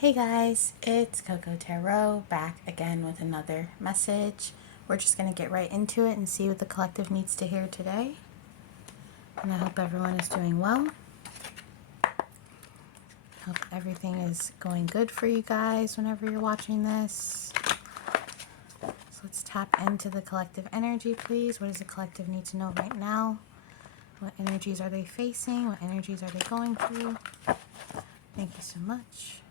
Hey guys, it's Coco Tarot back again with another message. We're just going to get right into it and see what the collective needs to hear today. And I hope everyone is doing well. Hope everything is going good for you guys whenever you're watching this. So let's tap into the collective energy, please. What does the collective need to know right now? What energies are they facing? What energies are they going through? Thank you so much.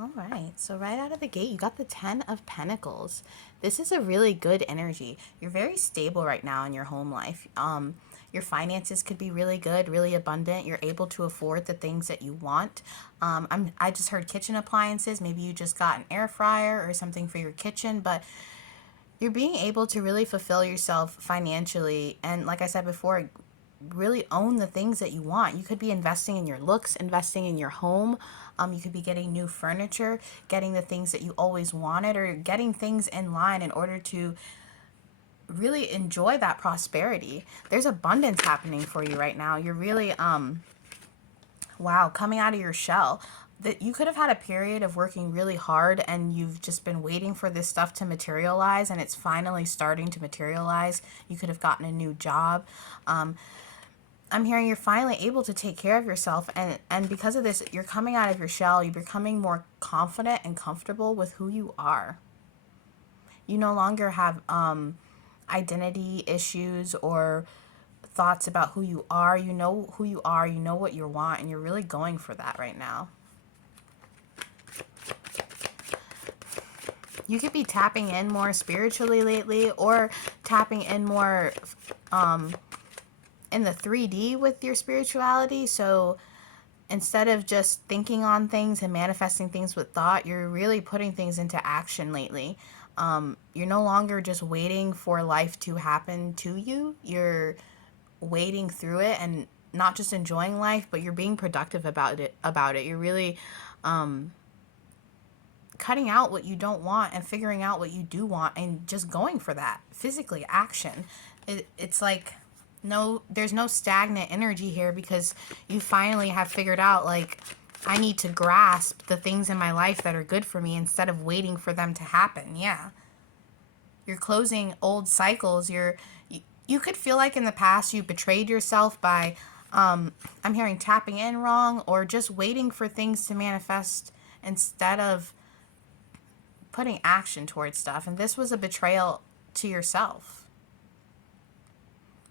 All right, so right out of the gate, you got the 10 of Pentacles. This is a really good energy. You're very stable right now in your home life. Your finances could be really good, really abundant. You're able to afford the things that you want. I just heard kitchen appliances. Maybe you just got an air fryer or something for your kitchen, but you're being able to really fulfill yourself financially. And like I said before, really own the things that you want. You could be investing in your looks, investing in your home. You could be getting new furniture, getting the things that you always wanted, or getting things in line in order to really enjoy that prosperity. There's abundance happening for you right now. You're really, wow, coming out of your shell. That you could have had a period of working really hard and you've just been waiting for this stuff to materialize, and it's finally starting to materialize. You could have gotten a new job. I'm hearing you're finally able to take care of yourself, and because of this, you're coming out of your shell. You're becoming more confident and comfortable with who you are. You no longer have identity issues or thoughts about who you are. You know who you are, you know what you want, and you're really going for that right now. You could be tapping in more spiritually lately, or tapping in more in the 3D with your spirituality. So instead of just thinking on things and manifesting things with thought, you're really putting things into action lately. You're no longer just waiting for life to happen to you. You're wading through it and not just enjoying life, but you're being productive about it. You're really cutting out what you don't want and figuring out what you do want and just going for that. Physically, action. It's like, no, there's no stagnant energy here, because you finally have figured out, like, I need to grasp the things in my life that are good for me instead of waiting for them to happen. Yeah. You're closing old cycles. You could feel like in the past you betrayed yourself by, I'm hearing tapping in wrong, or just waiting for things to manifest instead of putting action towards stuff. And this was a betrayal to yourself.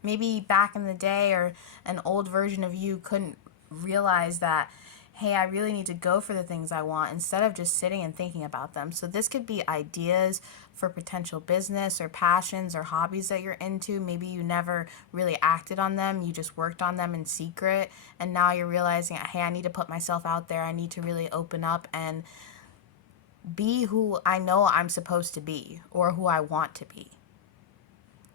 Maybe back in the day, or an old version of you couldn't realize that, hey, I really need to go for the things I want instead of just sitting and thinking about them. So this could be ideas for potential business or passions or hobbies that you're into. Maybe you never really acted on them. You just worked on them in secret. And now you're realizing, hey, I need to put myself out there. I need to really open up and be who I know I'm supposed to be, or who I want to be.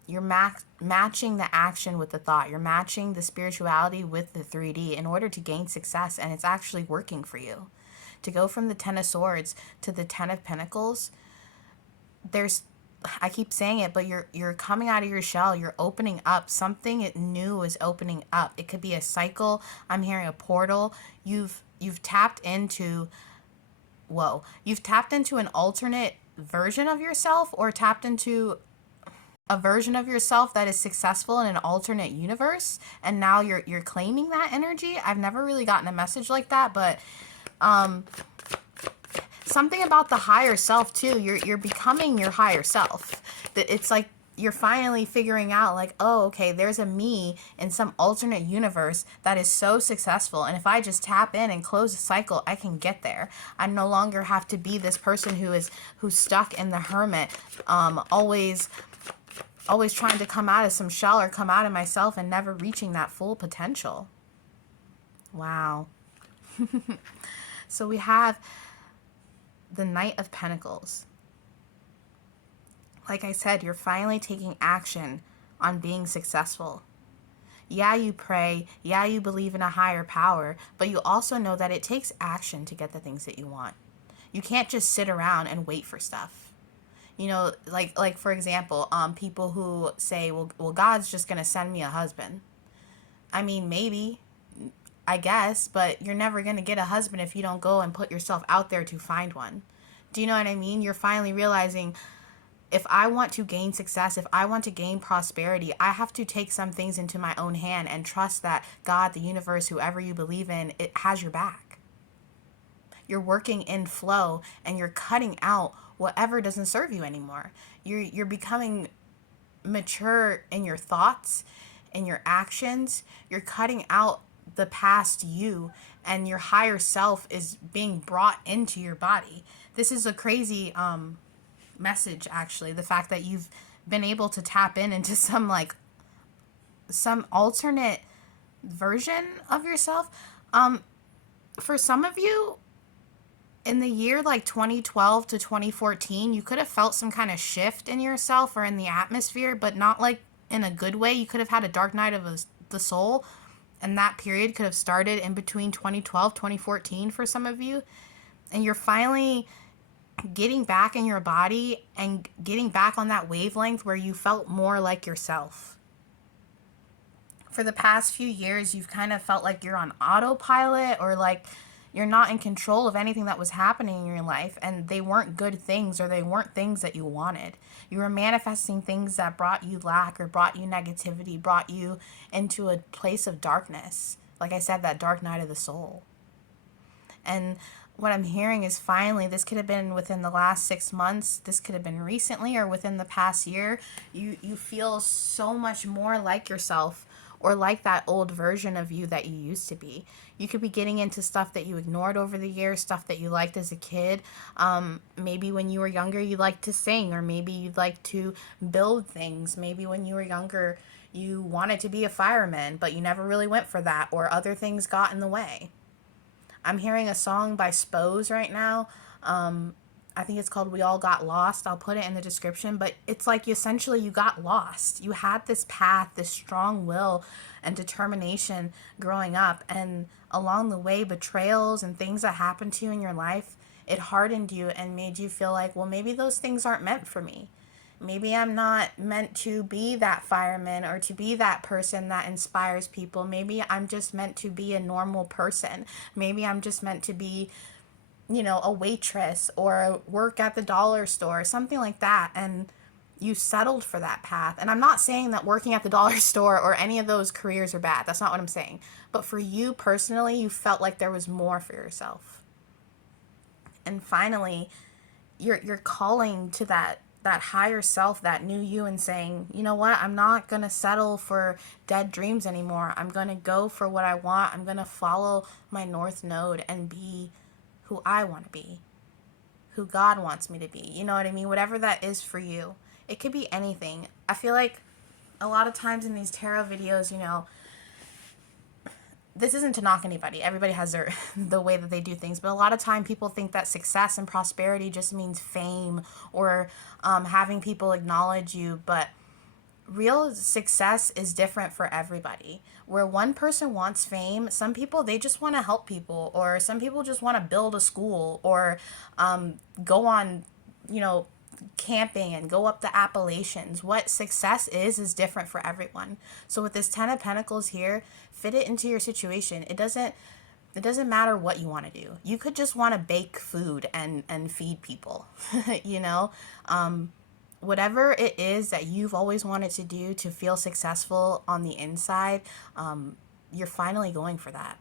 You're matching the action with the thought. You're matching the spirituality with the 3D in order to gain success, and it's actually working for you. To go from the 10 of Swords to the 10 of Pentacles, I keep saying it, but you're coming out of your shell. You're opening up. Something new is opening up. It could be a cycle. I'm hearing a portal. You've tapped into, you've tapped into an alternate version of yourself, or tapped into a version of yourself that is successful in an alternate universe, and now you're claiming that energy. I've never really gotten a message like that, but something about the higher self too. You're becoming your higher self. That it's like you're finally figuring out, like, oh, okay, there's a me in some alternate universe that is so successful, and if I just tap in and close the cycle, I can get there. I no longer have to be this person who's stuck in the hermit, always trying to come out of some shell or come out of myself and never reaching that full potential. Wow. So we have the Knight of Pentacles. Like I said, you're finally taking action on being successful. Yeah, you pray. Yeah, you believe in a higher power, but you also know that it takes action to get the things that you want. You can't just sit around and wait for stuff. You know, like for example, people who say, well, God's just gonna send me a husband. I mean, maybe, I guess, but you're never gonna get a husband if you don't go and put yourself out there to find one. Do you know what I mean? You're finally realizing, if I want to gain success, if I want to gain prosperity, I have to take some things into my own hand and trust that God, the universe, whoever you believe in, it has your back. You're working in flow and you're cutting out whatever doesn't serve you anymore. You're becoming mature in your thoughts, in your actions. You're cutting out the past you, and your higher self is being brought into your body. This is a crazy message, actually, the fact that you've been able to tap into some alternate version of yourself. For some of you, in the year like 2012 to 2014, you could have felt some kind of shift in yourself or in the atmosphere, but not like in a good way. You could have had a dark night of the soul, and that period could have started in between 2012 2014 for some of you. And you're finally getting back in your body and getting back on that wavelength where you felt more like yourself. For the past few years, you've kind of felt like you're on autopilot, or like you're not in control of anything that was happening in your life, and they weren't good things, or they weren't things that you wanted. You were manifesting things that brought you lack, or brought you negativity, brought you into a place of darkness. Like I said, that dark night of the soul. And what I'm hearing is, finally, this could have been within the last 6 months, this could have been recently, or within the past year, you feel so much more like yourself, or like that old version of you that you used to be. You could be getting into stuff that you ignored over the years, stuff that you liked as a kid. Maybe when you were younger, you liked to sing, or maybe you'd like to build things. Maybe when you were younger, you wanted to be a fireman, but you never really went for that, or other things got in the way. I'm hearing a song by Spose right now. I think it's called We All Got Lost. I'll put it in the description. But it's like, essentially, you got lost. You had this path, this strong will and determination growing up. And along the way, betrayals and things that happened to you in your life, it hardened you and made you feel like, well, maybe those things aren't meant for me. Maybe I'm not meant to be that fireman, or to be that person that inspires people. Maybe I'm just meant to be a normal person. Maybe I'm just meant to be, a waitress, or work at the dollar store, something like that. And you settled for that path. And I'm not saying that working at the dollar store or any of those careers are bad. That's not what I'm saying. But for you personally, you felt like there was more for yourself. And finally, you're calling to that higher self, that new you, and saying, you know what, I'm not going to settle for dead dreams anymore. I'm going to go for what I want. I'm going to follow my North Node and be who I want to be, who God wants me to be. You know what I mean? Whatever that is for you. It could be anything. I feel like a lot of times in these tarot videos, this isn't to knock anybody. Everybody has the way that they do things. But a lot of time people think that success and prosperity just means fame, or having people acknowledge you. But real success is different for everybody. Where one person wants fame, some people, they just want to help people, or some people just want to build a school, or go on, camping and go up the Appalachians. What success is different for everyone. So with this 10 of Pentacles here, fit it into your situation. It doesn't matter what you want to do. You could just want to bake food and feed people, whatever it is that you've always wanted to do to feel successful on the inside, you're finally going for that.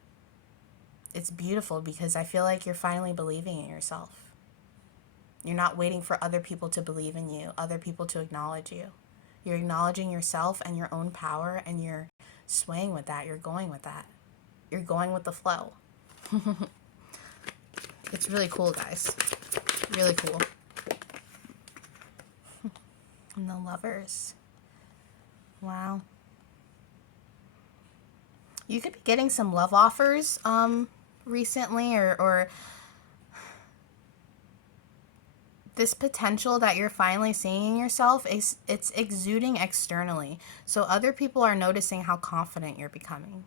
It's beautiful, because I feel like you're finally believing in yourself. You're not waiting for other people to believe in you, other people to acknowledge you. You're acknowledging yourself and your own power, and you're swaying with that. You're going with that. You're going with the flow. It's really cool, guys. Really cool. And the Lovers. Wow. You could be getting some love offers recently, or this potential that you're finally seeing in yourself, it's exuding externally. So other people are noticing how confident you're becoming.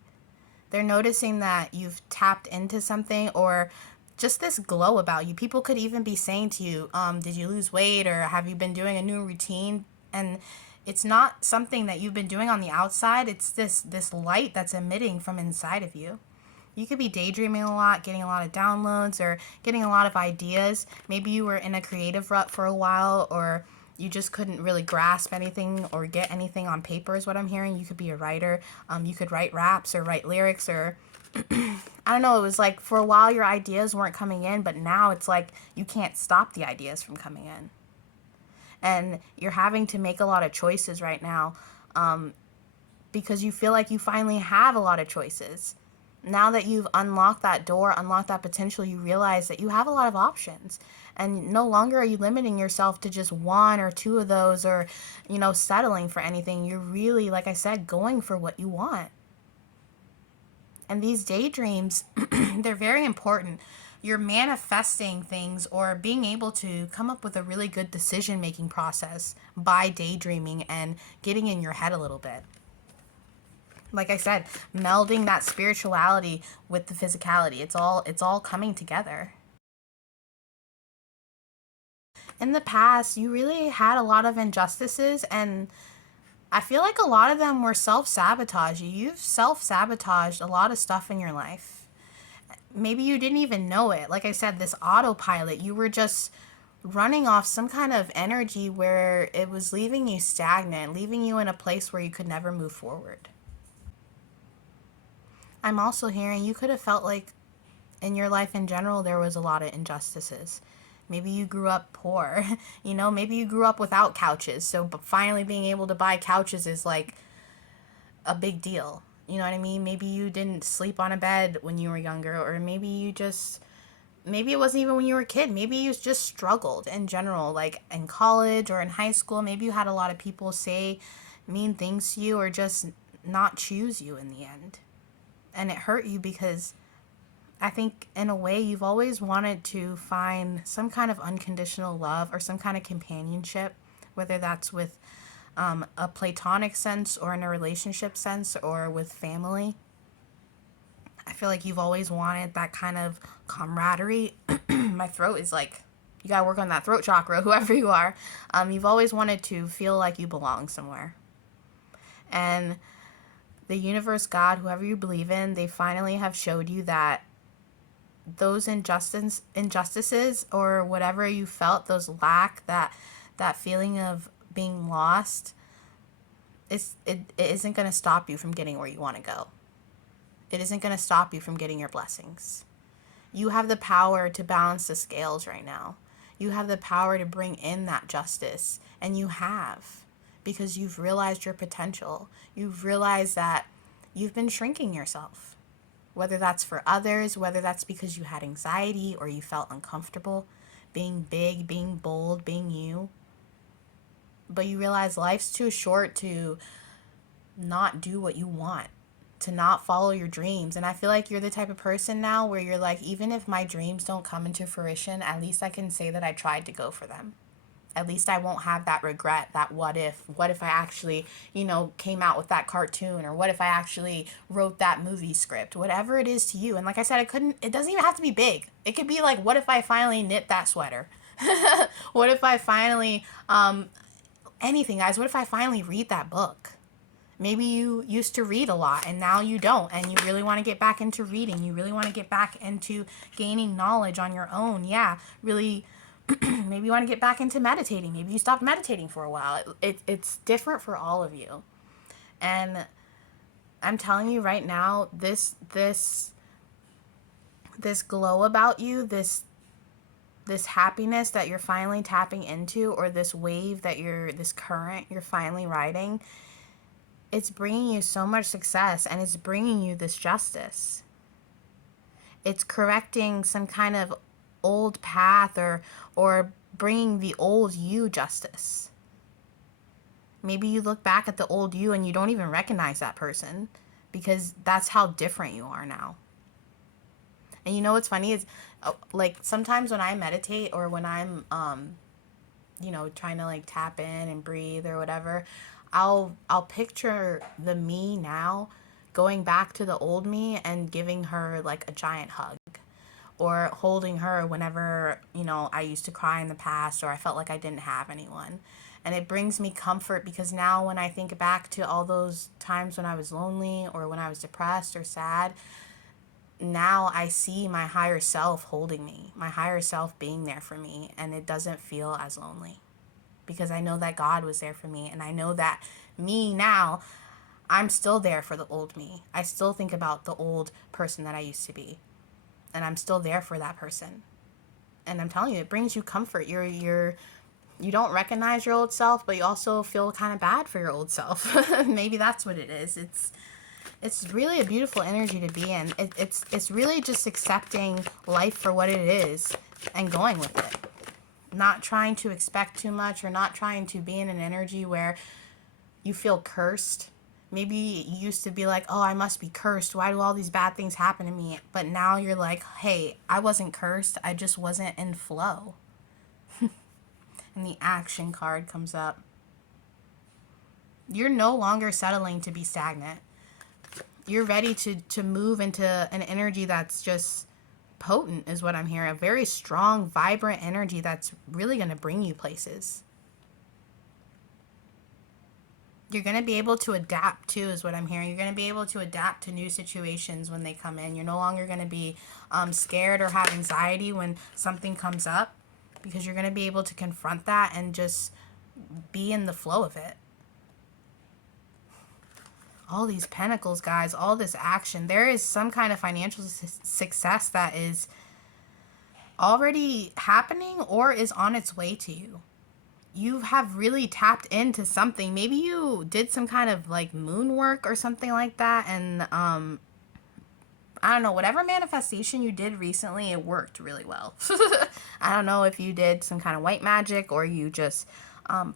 They're noticing that you've tapped into something, or just this glow about you. People could even be saying to you, did you lose weight, or have you been doing a new routine? And it's not something that you've been doing on the outside. It's this light that's emitting from inside of you. You could be daydreaming a lot, getting a lot of downloads, or getting a lot of ideas. Maybe you were in a creative rut for a while, or you just couldn't really grasp anything or get anything on paper, is what I'm hearing. You could be a writer. You could write raps or write lyrics, or I don't know. It was like for a while your ideas weren't coming in, but now it's like you can't stop the ideas from coming in. And you're having to make a lot of choices right now, because you feel like you finally have a lot of choices. Now that you've unlocked that door, unlocked that potential, you realize that you have a lot of options. And no longer are you limiting yourself to just one or two of those, or, settling for anything. You're really, like I said, going for what you want. And these daydreams, they're very important. You're manifesting things or being able to come up with a really good decision making process by daydreaming and getting in your head a little bit. Like I said, melding that spirituality with the physicality. It's all coming together. In the past, you really had a lot of injustices, and I feel like a lot of them were self-sabotage. You've self-sabotaged a lot of stuff in your life. Maybe you didn't even know it. Like I said, this autopilot, you were just running off some kind of energy where it was leaving you stagnant, leaving you in a place where you could never move forward. I'm also hearing you could have felt like in your life in general there was a lot of injustices. Maybe you grew up poor. Maybe you grew up without couches. So but finally being able to buy couches is like a big deal. You know what I mean? Maybe you didn't sleep on a bed when you were younger, or maybe it wasn't even when you were a kid. Maybe you just struggled in general, like in college or in high school. Maybe you had a lot of people say mean things to you or just not choose you in the end. And it hurt you because I think in a way you've always wanted to find some kind of unconditional love or some kind of companionship, whether that's with a platonic sense or in a relationship sense or with family. I feel like you've always wanted that kind of camaraderie. My throat is like, you gotta work on that throat chakra, whoever you are. You've always wanted to feel like you belong somewhere. And the universe, God, whoever you believe in, they finally have showed you that those injustices or whatever you felt, those lack, that feeling of being lost, it isn't going to stop you from getting where you want to go. It isn't going to stop you from getting your blessings. You have the power to balance the scales right now. You have the power to bring in that justice, and you have, because you've realized your potential. You've realized that you've been shrinking yourself, whether that's for others, whether that's because you had anxiety or you felt uncomfortable being big, being bold, being you. But you realize life's too short to not do what you want, to not follow your dreams. And I feel like you're the type of person now where you're like, even if my dreams don't come into fruition, at least I can say that I tried to go for them. At least I won't have that regret, that what if I actually, came out with that cartoon, or what if I actually wrote that movie script, whatever it is to you. And like I said, it doesn't even have to be big. It could be like, what if I finally knit that sweater? What if I finally, anything, guys, what if I finally read that book? Maybe you used to read a lot and now you don't, and you really want to get back into reading. You really want to get back into gaining knowledge on your own. Yeah, really. Maybe you want to get back into meditating. Maybe you stopped meditating for a while. It's different for all of you. And I'm telling you right now, this glow about you, this happiness that you're finally tapping into, or this wave this current you're finally riding, it's bringing you so much success, and it's bringing you this justice. It's correcting some kind of old path, or bringing the old you justice. Maybe you look back at the old you and you don't even recognize that person, because that's how different you are now. And you know what's funny is, like, sometimes when I meditate, or when I'm trying to like tap in and breathe or whatever, I'll picture the me now going back to the old me and giving her like a giant hug, or holding her whenever, you know, I used to cry in the past or I felt like I didn't have anyone. And it brings me comfort because now when I think back to all those times when I was lonely or when I was depressed or sad, now I see my higher self holding me, my higher self being there for me, and it doesn't feel as lonely because I know that God was there for me, and I know that me now, I'm still there for the old me. I still think about the old person that I used to be, and I'm still there for that person. And I'm telling you, it brings you comfort. You don't recognize your old self, but you also feel kind of bad for your old self. Maybe that's what it is. It's really a beautiful energy to be in. It's really just accepting life for what it is and going with it. Not trying to expect too much or not trying to be in an energy where you feel cursed. Maybe you used to be like, oh, I must be cursed. Why do all these bad things happen to me? But now you're like, hey, I wasn't cursed. I just wasn't in flow. And the action card comes up. You're no longer settling to be stagnant. You're ready to move into an energy that's just potent, is what I'm hearing. A very strong, vibrant energy that's really going to bring you places. You're going to be able to adapt too, is what I'm hearing. You're going to be able to adapt to new situations when they come in. You're no longer going to be scared or have anxiety when something comes up, because you're going to be able to confront that and just be in the flow of it. All these pentacles, guys, all this action. There is some kind of financial success that is already happening or is on its way to you. You have really tapped into something. Maybe you did some kind of like moon work or something like that. And I don't know, whatever manifestation you did recently, it worked really well. I don't know if you did some kind of white magic or you just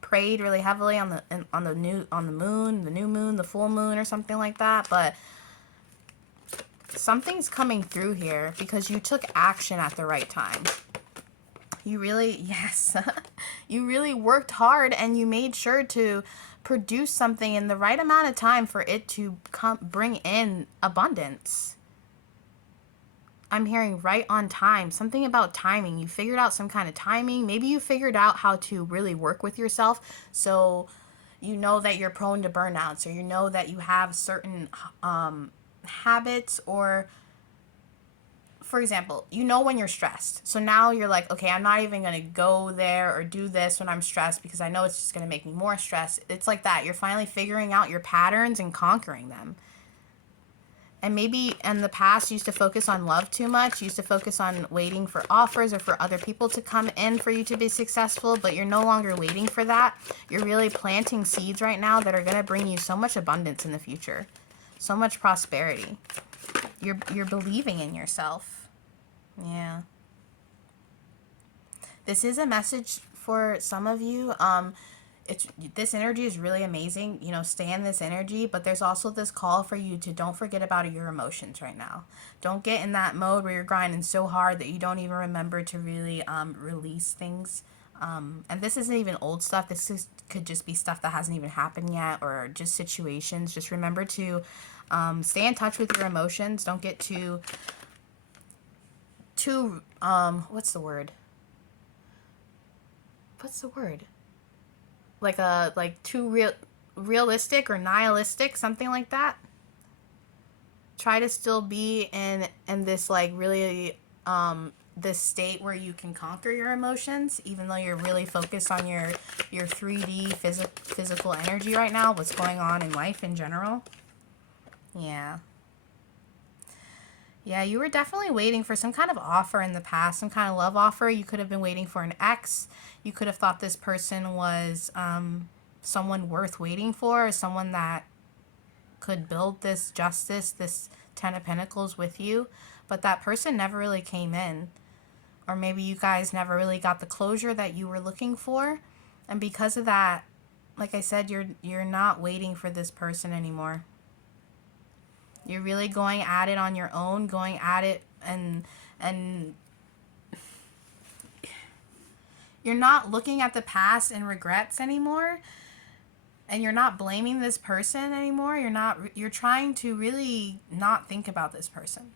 prayed really heavily on the moon, the new moon, the full moon, or something like that. But something's coming through here because you took action at the right time. You really, yes, you really worked hard and you made sure to produce something in the right amount of time for it to bring in abundance. I'm hearing right on time. Something about timing. You figured out some kind of timing. Maybe you figured out how to really work with yourself. So you know that you're prone to burnouts, or you know that you have certain habits, or for example, you know when you're stressed. So now you're like, okay, I'm not even going to go there or do this when I'm stressed because I know it's just going to make me more stressed. It's like that. You're finally figuring out your patterns and conquering them. And maybe in the past, you used to focus on love too much. You used to focus on waiting for offers or for other people to come in for you to be successful, but you're no longer waiting for that. You're really planting seeds right now that are going to bring you so much abundance in the future, so much prosperity. You're believing in yourself. Yeah. This is a message for some of you. This energy is really amazing. You know, stay in this energy, but there's also this call for you to don't forget about your emotions right now. Don't get in that mode where you're grinding so hard that you don't even remember to really release things. And this isn't even old stuff. Could just be stuff that hasn't even happened yet, or just situations. Just remember to stay in touch with your emotions. Don't get too what's the word? Like too realistic or nihilistic, something like that. Try to still be in this like really this state where you can conquer your emotions, even though you're really focused on your 3D physical energy right now, what's going on in life in general. Yeah, you were definitely waiting for some kind of offer in the past, some kind of love offer. You could have been waiting for an ex. You could have thought this person was someone worth waiting for, or someone that could build this justice, this Ten of Pentacles with you. But that person never really came in. Or maybe you guys never really got the closure that you were looking for. And because of that, like I said, you're not waiting for this person anymore. You're really going at it on your own, going at it, and you're not looking at the past and regrets anymore, and you're not blaming this person anymore. You're trying to really not think about this person.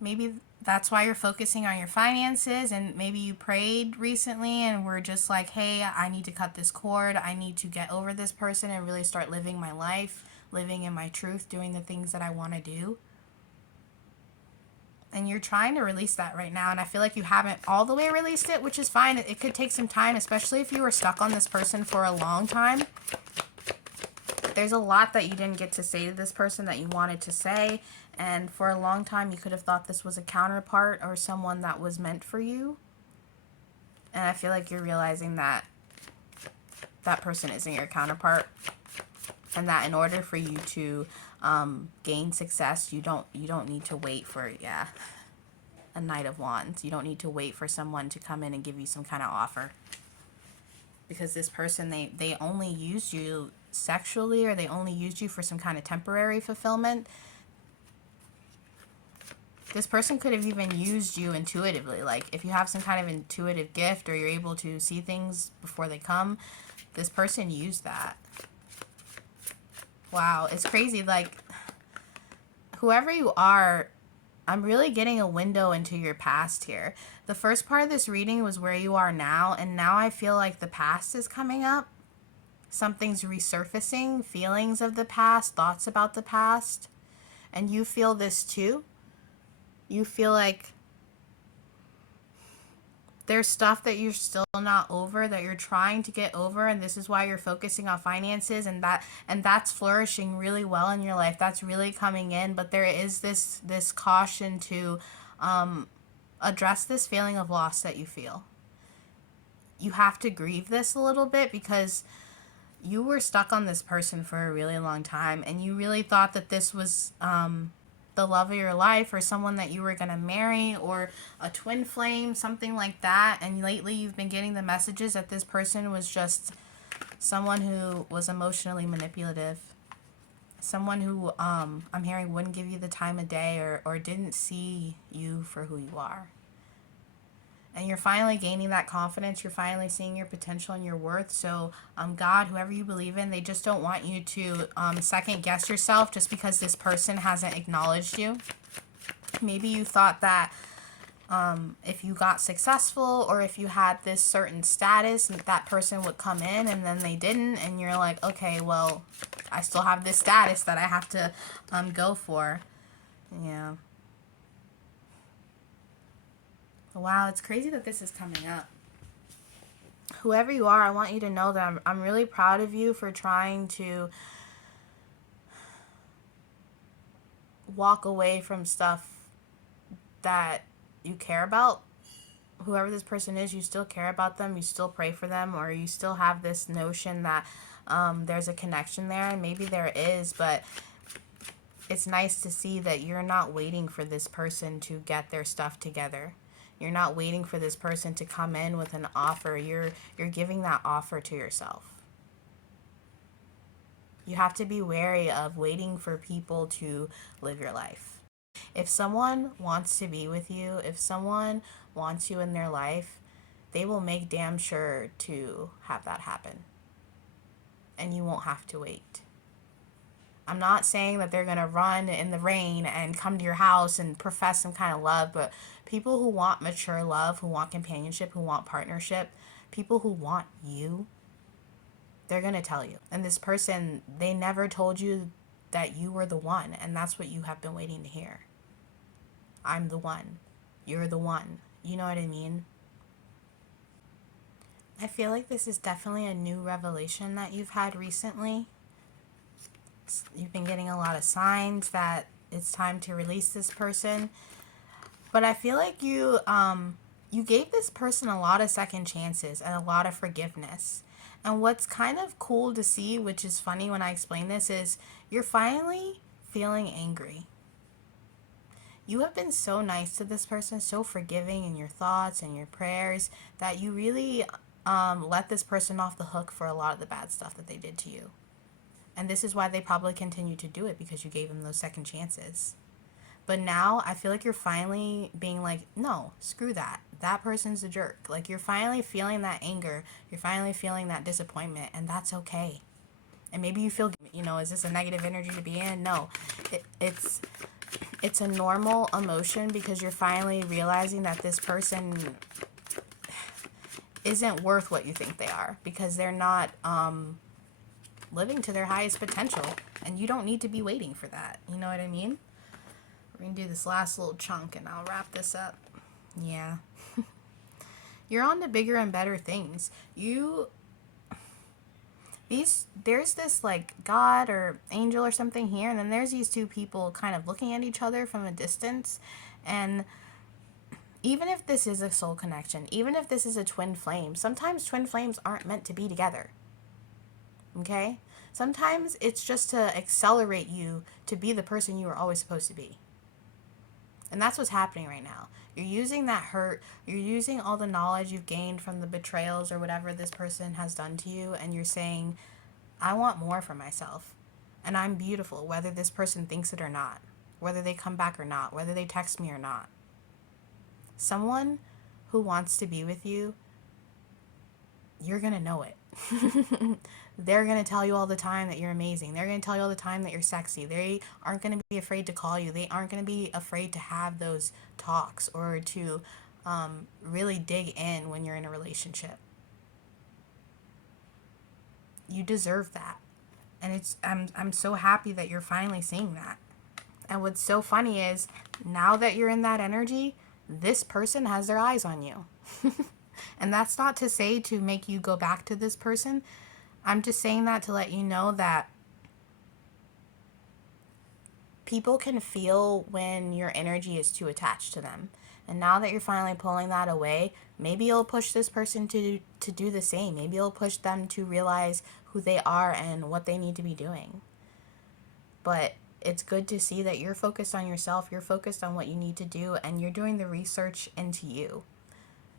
Maybe that's why you're focusing on your finances, and maybe you prayed recently and were just like, hey, I need to cut this cord. I need to get over this person and really start living my life, living in my truth, doing the things that I want to do. And you're trying to release that right now, and I feel like you haven't all the way released it, which is fine. It could take some time, especially if you were stuck on this person for a long time. There's a lot that you didn't get to say to this person that you wanted to say, and for a long time you could have thought this was a counterpart or someone that was meant for you. And I feel like you're realizing that that person isn't your counterpart, and that in order for you to gain success, you don't need to wait for a Knight of Wands. You don't need to wait for someone to come in and give you some kind of offer, because this person, they only used you sexually, or they only used you for some kind of temporary fulfillment. This person could have even used you intuitively. Like, if you have some kind of intuitive gift, or you're able to see things before they come, this person used that. Wow, it's crazy. Like, whoever you are, I'm really getting a window into your past here. The first part of this reading was where you are now, and now I feel like the past is coming up. Something's resurfacing, feelings of the past, thoughts about the past. And you feel this too. You feel like there's stuff that you're still not over, that you're trying to get over, and this is why you're focusing on finances, and that's flourishing really well in your life. That's really coming in, but there is this caution to address this feeling of loss that you feel. You have to grieve this a little bit, because you were stuck on this person for a really long time, and you really thought that this was the love of your life, or someone that you were going to marry, or a twin flame, something like that. And lately you've been getting the messages that this person was just someone who was emotionally manipulative, someone who I'm hearing wouldn't give you the time of day, or didn't see you for who you are. And you're finally gaining that confidence. You're finally seeing your potential and your worth. So God, whoever you believe in, they just don't want you to second guess yourself just because this person hasn't acknowledged you. Maybe you thought that if you got successful, or if you had this certain status, that person would come in, and then they didn't. And you're like, okay, well, I still have this status that I have to go for. Yeah. Wow, it's crazy that this is coming up. Whoever you are, I want you to know that I'm really proud of you for trying to walk away from stuff that you care about. Whoever this person is, you still care about them, you still pray for them, or you still have this notion that there's a connection there, and maybe there is, but it's nice to see that you're not waiting for this person to get their stuff together. You're not waiting for this person to come in with an offer. You're giving that offer to yourself. You have to be wary of waiting for people to live your life. If someone wants to be with you, if someone wants you in their life, they will make damn sure to have that happen. And you won't have to wait. I'm not saying that they're going to run in the rain and come to your house and profess some kind of love, but people who want mature love, who want companionship, who want partnership, people who want you, they're going to tell you. And this person, they never told you that you were the one, and that's what you have been waiting to hear. I'm the one. You're the one. You know what I mean? I feel like this is definitely a new revelation that you've had recently. You've been getting a lot of signs that it's time to release this person. But I feel like you gave this person a lot of second chances and a lot of forgiveness. And what's kind of cool to see, which is funny when I explain this, is you're finally feeling angry. You have been so nice to this person, so forgiving in your thoughts and your prayers, that you really let this person off the hook for a lot of the bad stuff that they did to you. And this is why they probably continue to do it, because you gave them those second chances. But now I feel like you're finally being like, no, screw that. That person's a jerk. Like, you're finally feeling that anger. You're finally feeling that disappointment, and that's okay. And maybe you feel, is this a negative energy to be in? No. It's it's a normal emotion because you're finally realizing that this person isn't worth what you think they are, because they're not living to their highest potential, and you don't need to be waiting for that. You know what I mean? We're gonna do this last little chunk and I'll wrap this up. Yeah. You're on to bigger and better things. There's this like God or angel or something here, and then there's these two people kind of looking at each other from a distance. And even if this is a soul connection, even if this is a twin flame, sometimes twin flames aren't meant to be together. Okay? Sometimes it's just to accelerate you to be the person you were always supposed to be. And that's what's happening right now. You're using that hurt, you're using all the knowledge you've gained from the betrayals or whatever this person has done to you, and you're saying, I want more for myself. And I'm beautiful, whether this person thinks it or not, whether they come back or not, whether they text me or not. Someone who wants to be with you, you're going to know it. They're going to tell you all the time that you're amazing. They're going to tell you all the time that you're sexy. They aren't going to be afraid to call you. They aren't going to be afraid to have those talks or to really dig in when you're in a relationship. You deserve that. And I'm so happy that you're finally seeing that. And what's so funny is, now that you're in that energy, this person has their eyes on you. And that's not to say to make you go back to this person. I'm just saying that to let you know that people can feel when your energy is too attached to them. And now that you're finally pulling that away, maybe you'll push this person to do the same. Maybe you'll push them to realize who they are and what they need to be doing. But it's good to see that you're focused on yourself, you're focused on what you need to do, and you're doing the research into you.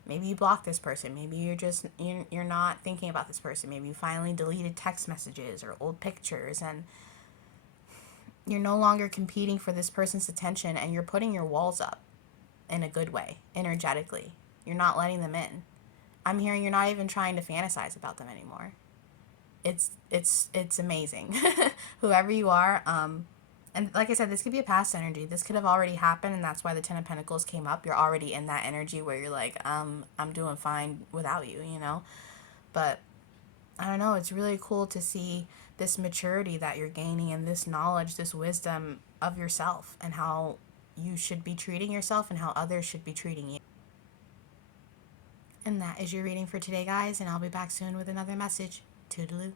Maybe you block this person. Maybe you're not thinking about this person. Maybe you finally deleted text messages or old pictures, and you're no longer competing for this person's attention, and you're putting your walls up in a good way, energetically. You're not letting them in. I'm hearing you're not even trying to fantasize about them anymore. It's amazing. Whoever you are, and like I said, this could be a past energy. This could have already happened, and that's why the Ten of Pentacles came up. You're already in that energy where you're like, I'm doing fine without you, you know? But I don't know, it's really cool to see this maturity that you're gaining and this knowledge, this wisdom of yourself and how you should be treating yourself and how others should be treating you. And that is your reading for today, guys, and I'll be back soon with another message. Toodaloo.